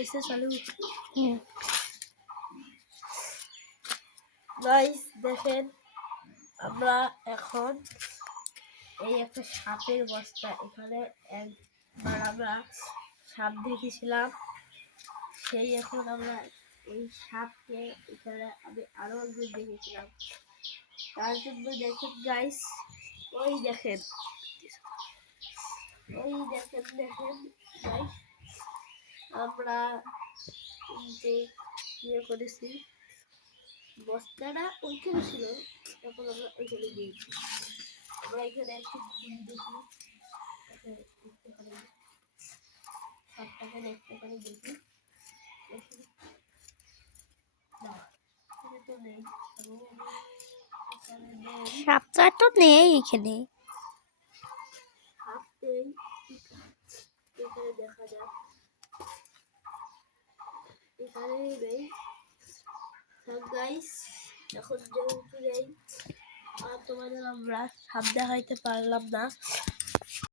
হয়েছে চালু। গাইস দেখেন আমরা এখন এই একটা সাপের বস্তা, এখানে একবার আমরা সাপ দেখেছিলাম, সেই এখন আমরা এই সাপকে এখানে আমি আরো একদিন দেখেছিলাম। তার জন্য দেখেন গাইস, ওই দেখেন গাইস আমরা যে ইয়ে করেছি, বস্তাটা ওইখানে ছিল, তখন আমরা ওইখানে দিয়েছি। আমরা এখানে একটু ঘুরি দেখি, দেখতে পারি সাপটাকে, দেখতে পারি দেখি তো নেই, সাপটা তো নেই এখানে। সাপ নেই, এখানে দেখা যাক, এখানেই নেই সাপ গাইস। এখন যেহেতু নেই আর তোমাদের আমরা সাপ দেখাইতে পারলাম না,